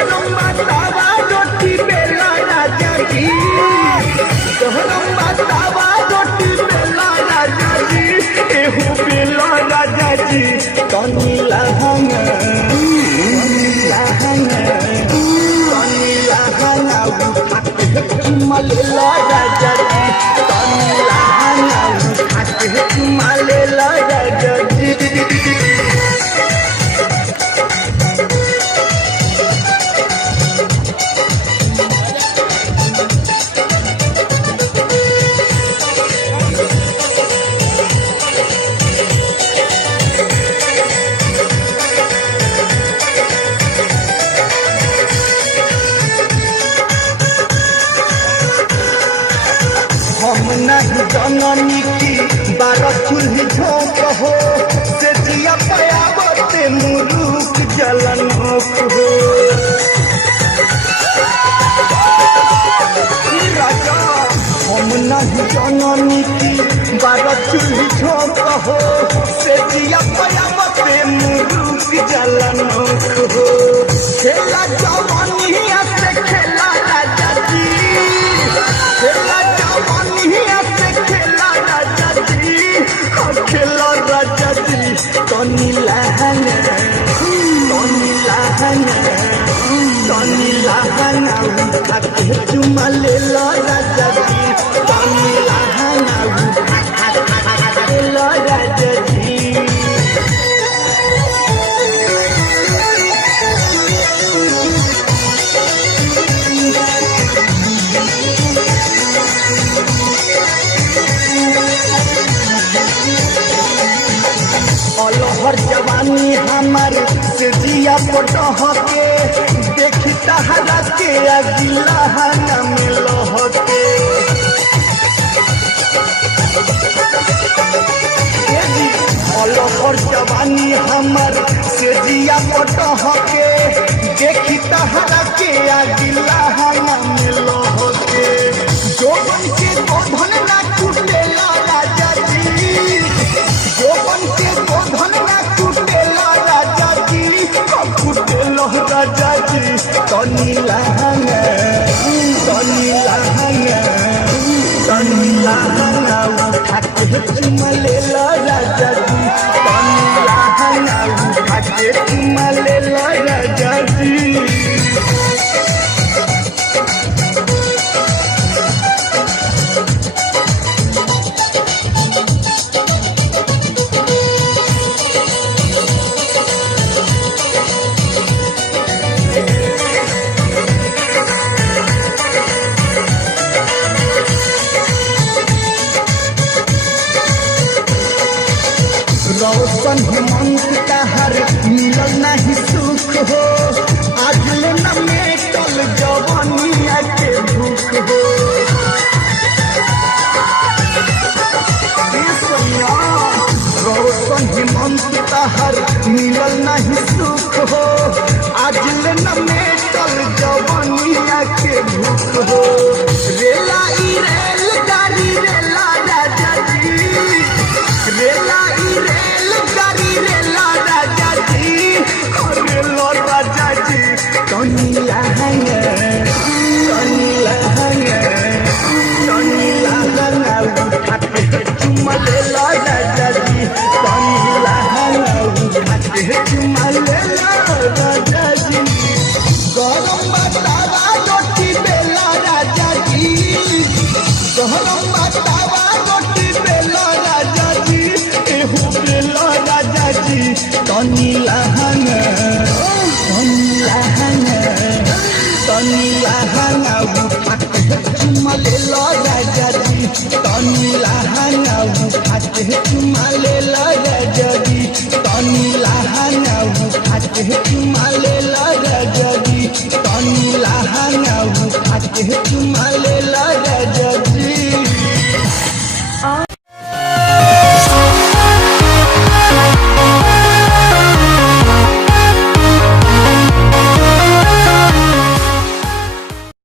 गरम बतावा रोटी बेला राजा जी, गरम बतावा रोटी बेला राजा जी, एहू बेला राजा जी, तनी लहंगा मलेला राजा जी, तनी लहंगा मलेला राजा जी। हम नहीं जननी की बारह चूल्ही झोंक हो, से जिया पयावते मुरुक जलन हो। राजा हम नहीं जननी की बारह चूल्ही झोंक हो, से जिया पयावते मुरुक जलन हो। खेला जवानिया से खेला राजा जी, खेला जवानिया से खेला राजा जी, खेला राजा जी, तनी लहंगा उठाके चुमा लेला राजा जी, तनी लहंगा उठाके लेला राजा जी। अलहर जवानी हमार से जिया पटह के, देखी तहरा के अगिला हंग में लह के। अलहर जवानी हमार से जिया पटह के, देखी तहरा के अगिला हंग में लह के। जोबन के गोधन ना टूटेला राजा जी, जोबन के गोधन ना टूटेला राजा जी, टूटेला राजा जी, तनी लहंगा उठाके चुमा लेला राजा जी, तनी लहंगा उठाके चुमा लेला राजा जी। रौशन हेमंत तहर मिलल नहीं सुख हो, आज ले न मेटल जवानिया के भूख हो। रौशन हेमंत तहर मिलल नहीं सुख हो, आज ले न मेटल जवानिया के भूख हो। रेला ई रेल गाड़ी रेला राजा जी, रेला ई रेल गाड़ी रेला राजा जी, रेला राजा जी, तनी लहंगा उठाके चुमा लेला राजा जी, तनी लहंगा उठाके चुमा लेला राजा जी। गरम बतावा रोटी बेला राजा जी, गरम बतावा रोटी बेला राजा जी, एहू बेला राजा जी, तनी लहंगा उठाके चुमा लेला राजा जी, तनी लहंगा उठाके चुमा लेला राजा जी, तनी लहंगा उठाके चुमा लेला राजा जी, तनी लहंगा उठाके चुमा लेला राजा।